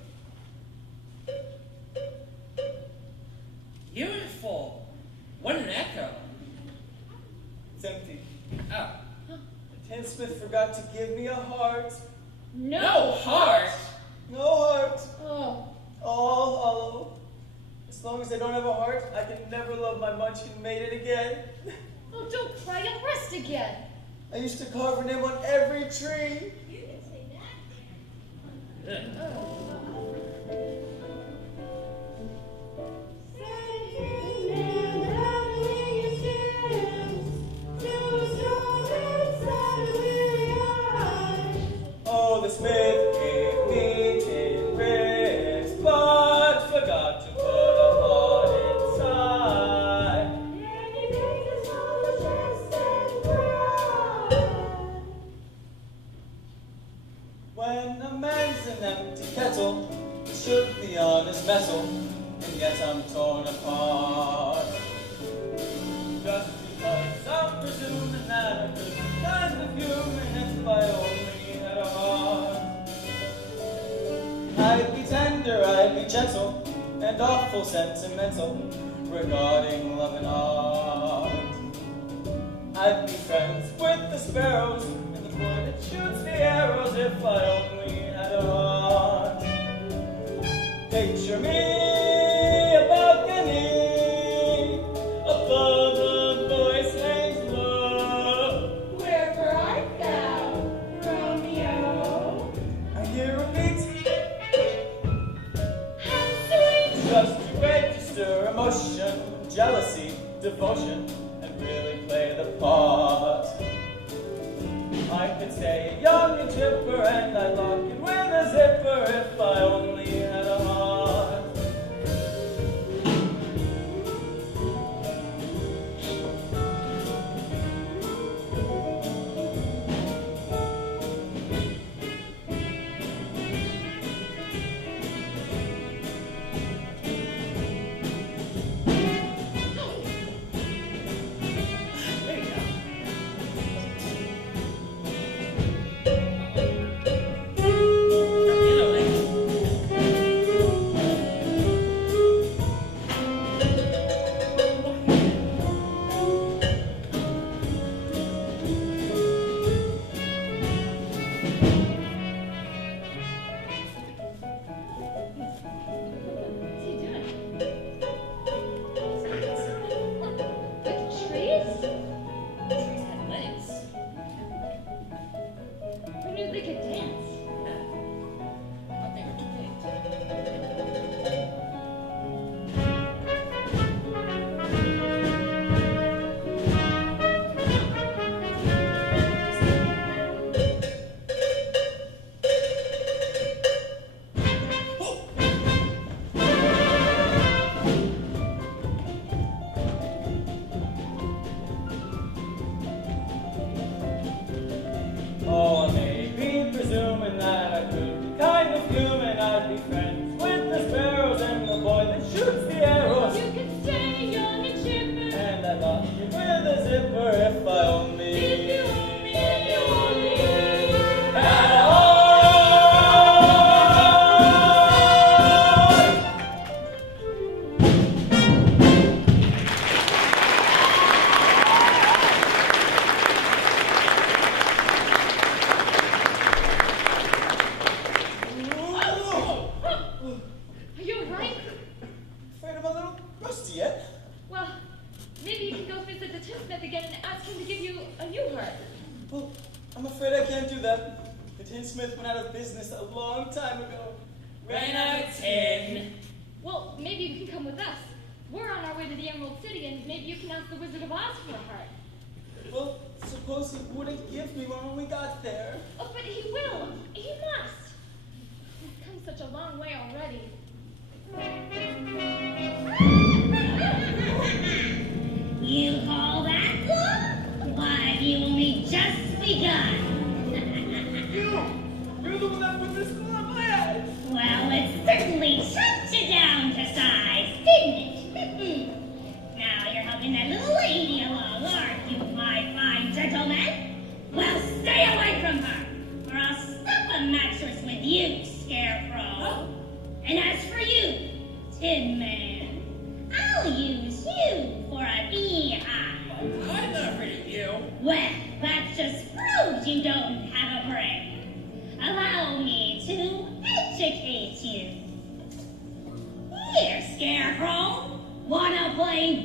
Beautiful. What an echo. It's empty. Oh. The tinsmith forgot to give me a heart. No heart? No heart. Oh, All hollow. As long as I don't have a heart, I can never love my Munchkin maiden again. oh, don't cry. You'll rest again. I used to carve her name on every tree. You can say that. Oh, the smith gave me 10 ribs, but forgot to put a heart inside. When a man's an empty kettle, he should be on his mettle, and yet I'm torn apart. Just because I'm presuming that I could be kind of human if I only had a heart. I'd be tender, I'd be gentle, and awful sentimental regarding love and art. I'd be friends with the sparrows and the boy that shoots the arrows if I only had a heart. Picture me a balcony above a voice lays low. Wherever art thou, Romeo? I hear a beat just to register emotion, jealousy, devotion, and really play the part. I could stay young and chipper, and I'd lock it with a zipper if I only had a heart. What's he doing? With trees? Trees had legs. Who knew they could dance? I think they're too big. Oh, I may be presuming that I could be kind of human. I'd be friends with the sparrows and the boy that shoots the arrows. You can stay young and chipper. And I'd lock it with a zipper if I only had a heart. Are you alright? Afraid I'm a little rusty yet? Well, maybe you can go visit the tinsmith again and ask him to give you a new heart. Well, I'm afraid I can't do that. The tinsmith went out of business a long time ago. Ran out of tin. Well, maybe you can come with us. We're on our way to the Emerald City, and maybe you can ask the Wizard of Oz for a heart. Well, suppose he wouldn't give me one when we got there. Oh, but he will. He must. We've come such a long way already. You call that long? Why, you only just begun. You're the one that put this glove on my eyes. Well, it certainly shut you down to size, didn't it? Now you're helping that little lady along, aren't you, my fine gentleman? Well, stay away from her, or I'll stuff a mattress with you, Scarecrow. And as for you, Tin Man, I'll use you for a beehive. I'm not afraid of you. Well, that just proves you don't have a brain. Allow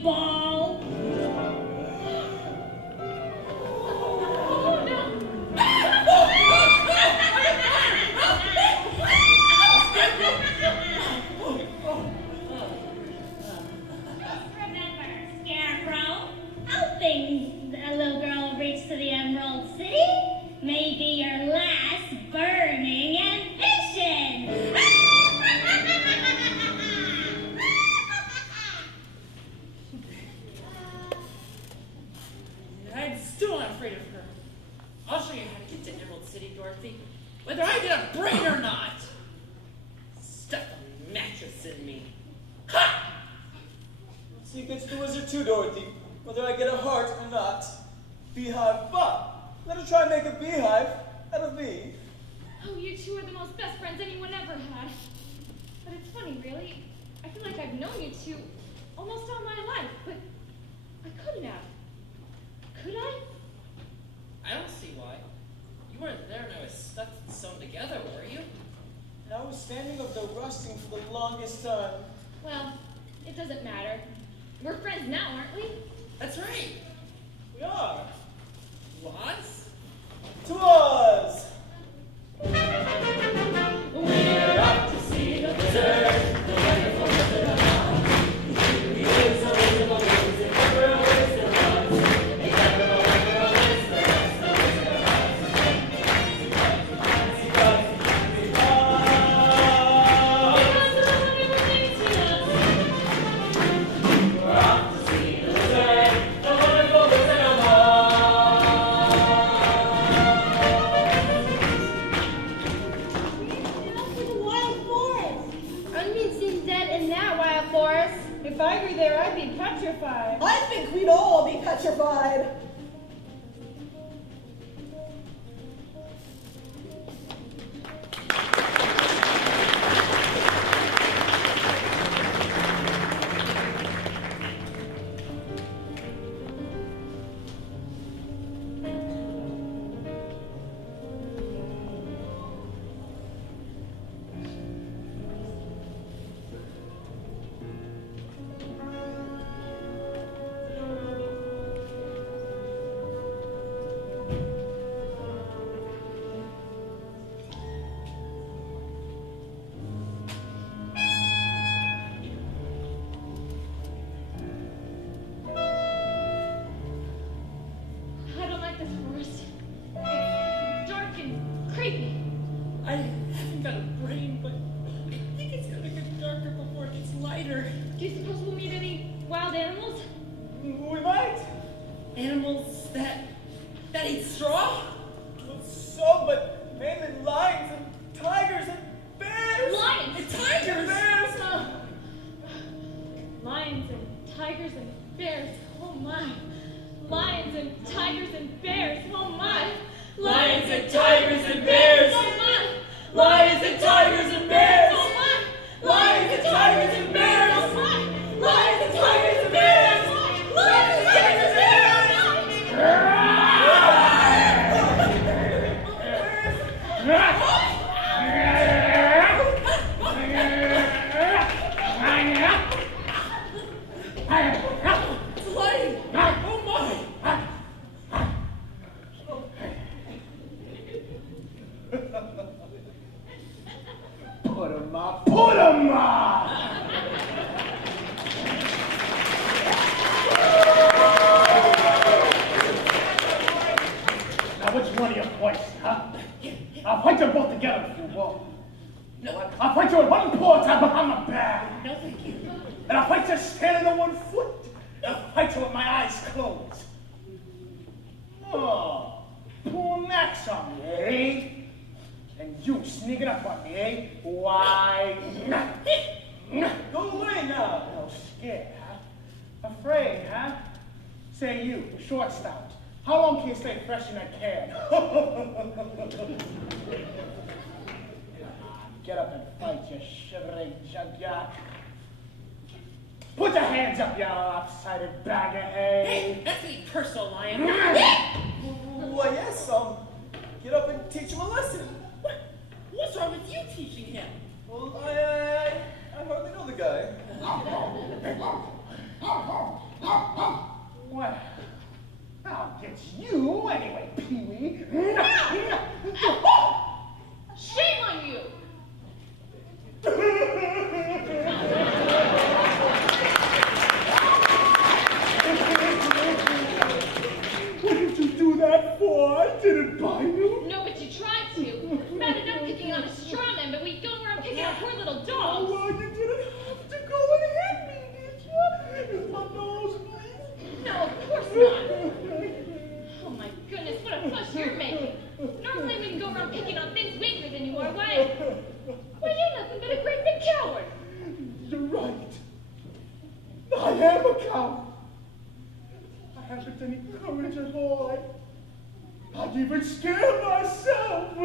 ball. Remember, Scarecrow, helping a little girl reach to the Emerald City may be your last burning ambition. I'm still not afraid of her. I'll show you how to get to Emerald City, Dorothy, whether I get a brain or not. Stuff a mattress in me. Ha! Secrets to the wizard too, Dorothy. Whether I get a heart or not. Beehive, but let her try and make a beehive out of me. Oh, you two are the most best friends anyone ever had. But it's funny, really. I feel like I've known you two almost all my life, but I couldn't have. Could I? I don't see why. You weren't there when I was stuck and sewn together, were you? And I was standing over the rusting for the longest time. Well, it doesn't matter. We're friends now, aren't we? That's right. We are. Was? Twas! We're off to see the wizard, the wonderful Wizard of Oz. He is a wonderful wizard, never a wizard was. A clever wizard, the Wizard of Oz. He does We're off to see the wizard, the wonderful Wizard of Oz. Wild forest. Onions seem dead in that wild forest. If I were there, I'd be petrified. I think we'd all be petrified. I don't like this forest. It's dark and creepy. I haven't got a brain, but I think it's gonna get darker before it gets lighter. Do you suppose we'll meet any wild animals? We might. Animals that eat straw? Some, but mainly lions and tigers and bears. Lions! And tigers! Bears! Lions and tigers and bears. Oh my. Lions and tigers and bears. Oh my. Lions and tigers and bears! Oh my. Lions and tigers and bears! Oh my. Lions and tigers and bears! Oh my. Lions and tigers and bears! Lions and tigers and bears! It's light! Oh my! Put 'em up, put 'em up! Now which one of you boys, huh? I'll fight you both together if you will. No, I'll fight you with one paw tied behind my back. no thank you. And I'll fight you standing on one foot. And I'll fight you with my eyes closed. Oh, pulling axe on me, eh? And you sneaking up on me, eh? Why? Go away now. No, scared, huh? Afraid, huh? Say you, the short stout. How long can you stay fresh in that can? Get up and fight, you shivering junkyard. Put your hands up, you lopsided bag of hay. Hey, that's me personal, Lion. Why, yes, get up and teach him a lesson. What's wrong with you teaching him? Well, I hardly know the guy. I didn't buy you. No, but you tried to. Bad enough picking on a straw man, but we go around picking on poor little dogs. Well, you didn't have to go and hit me, did you? Is my nose bleeding? No, of course not. Oh my goodness, what a fuss you're making. Normally we can go around picking on things weaker than you are. Why, you're nothing but a great big coward. You're right. I am a coward. I haven't any courage at all. I'd even scare myself.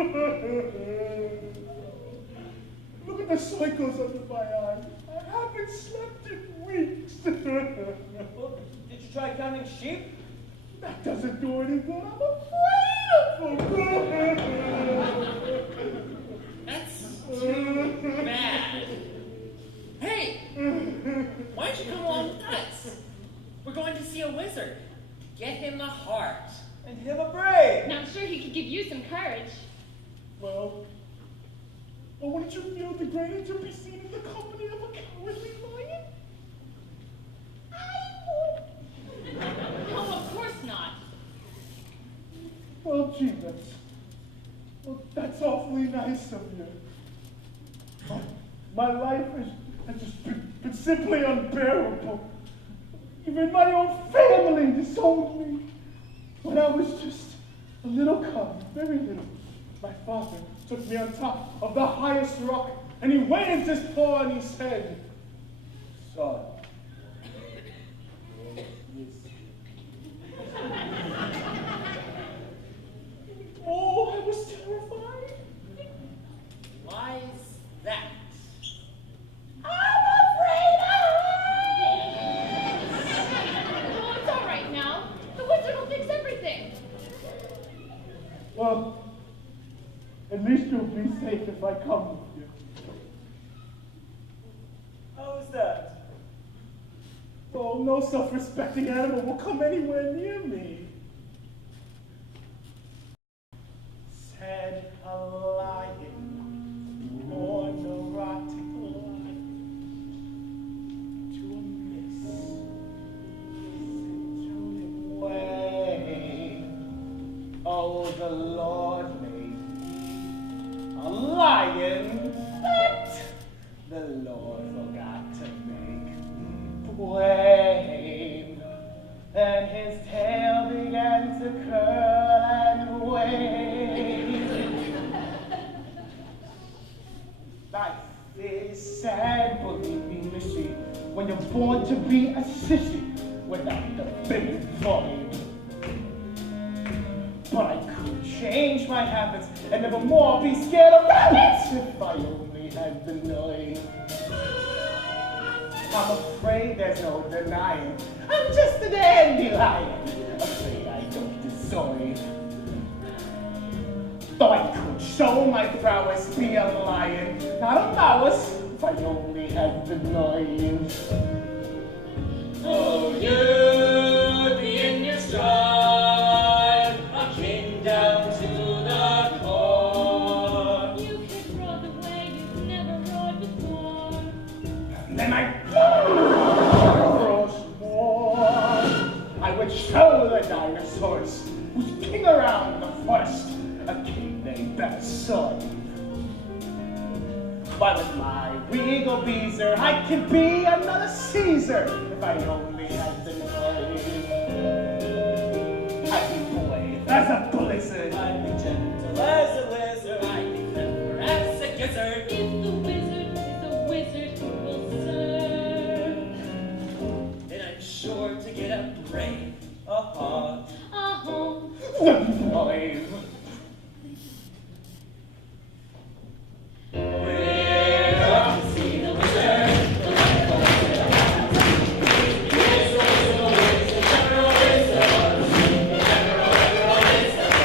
Look at the circles under my eyes. I haven't slept in weeks. Well, did you try counting sheep? That doesn't do any good. I'm afraid of them. That's too bad. Hey, why don't you come along with us? We're going to see a wizard. Get him the heart. And him a brain. Now I'm sure he could give you some courage. Well, wouldn't you feel degraded to be seen in the company of a cowardly lion? No, of course not. Well, gee, that's awfully nice of you. My life has just been simply unbearable. Even my own family disowned me. When I was just a little cub, very little, my father took me on top of the highest rock, and he waved his paw and he said, "Son, oh, I was terrified. Why is that? Oh, it's all right now. The wizard will fix everything. Well, at least you'll be safe if I come with you." How is that? Oh, no self-respecting animal will come anywhere near me. Said a lion, more neurotic lion, to a miss, to him way. Oh, the Lord made me a lion, but the Lord forgot to make me plain. And his tail began to curl and wave. Life is sad, believe me, missy, when you're born to be a sissy without the big void. But I could change my habits and never more be scared of rabbits if I only had the nerve. I'm afraid there's no denying. I'm just a dandelion, afraid I don't deserve. Though I could show my prowess, be a lion, not a mouse, if I only had the nerve. Oh, you'd be in your stride, a king down to the core. You could roar the way you've never roared before. And then I would show the dinosaurs who's king around the forest, a king they better serve. But with my regal beezer, I could be another Caesar if I only had the nerve. I'd be brave as a blizzard, I'd be gentle as a lizard, I'd be clever as a gizzard. If the wizard is a wizard who will serve. Then I'm sure to get a brain, a heart, A home. the brave. we're off to see the wizard. The wonderful wizard of Oz. He's a wizard, wizard, general wizard. General, general wizard.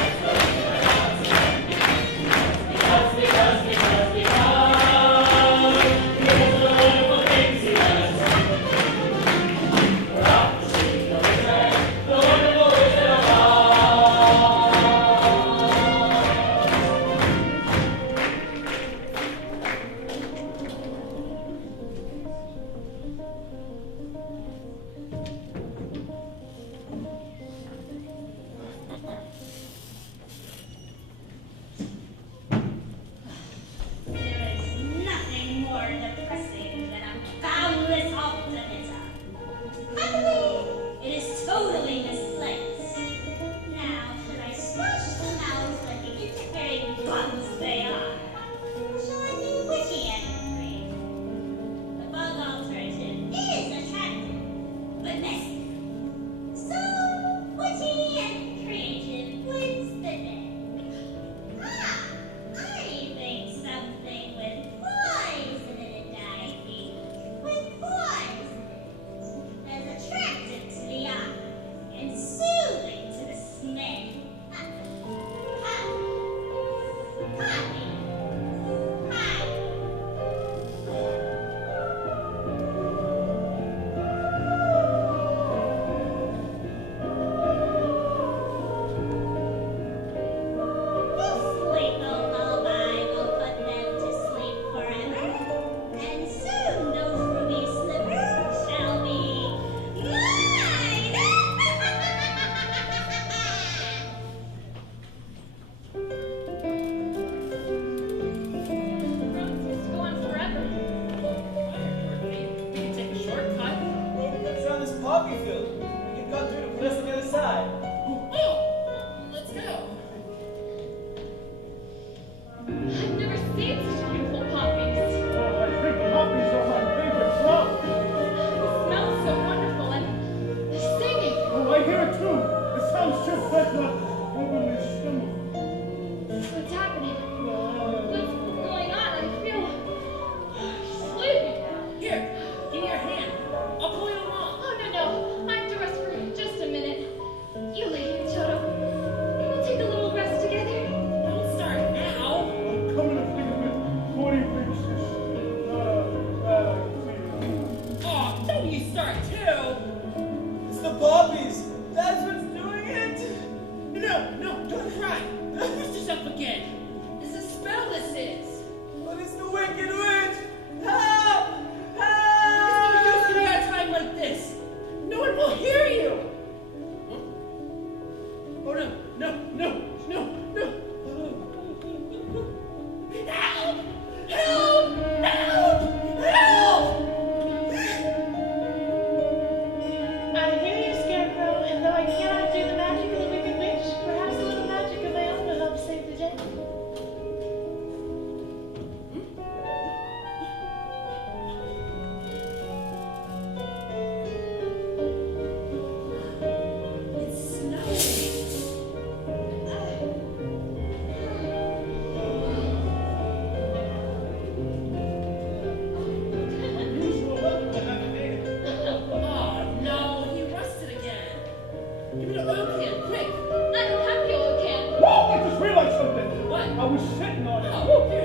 I was sitting on it. Oh,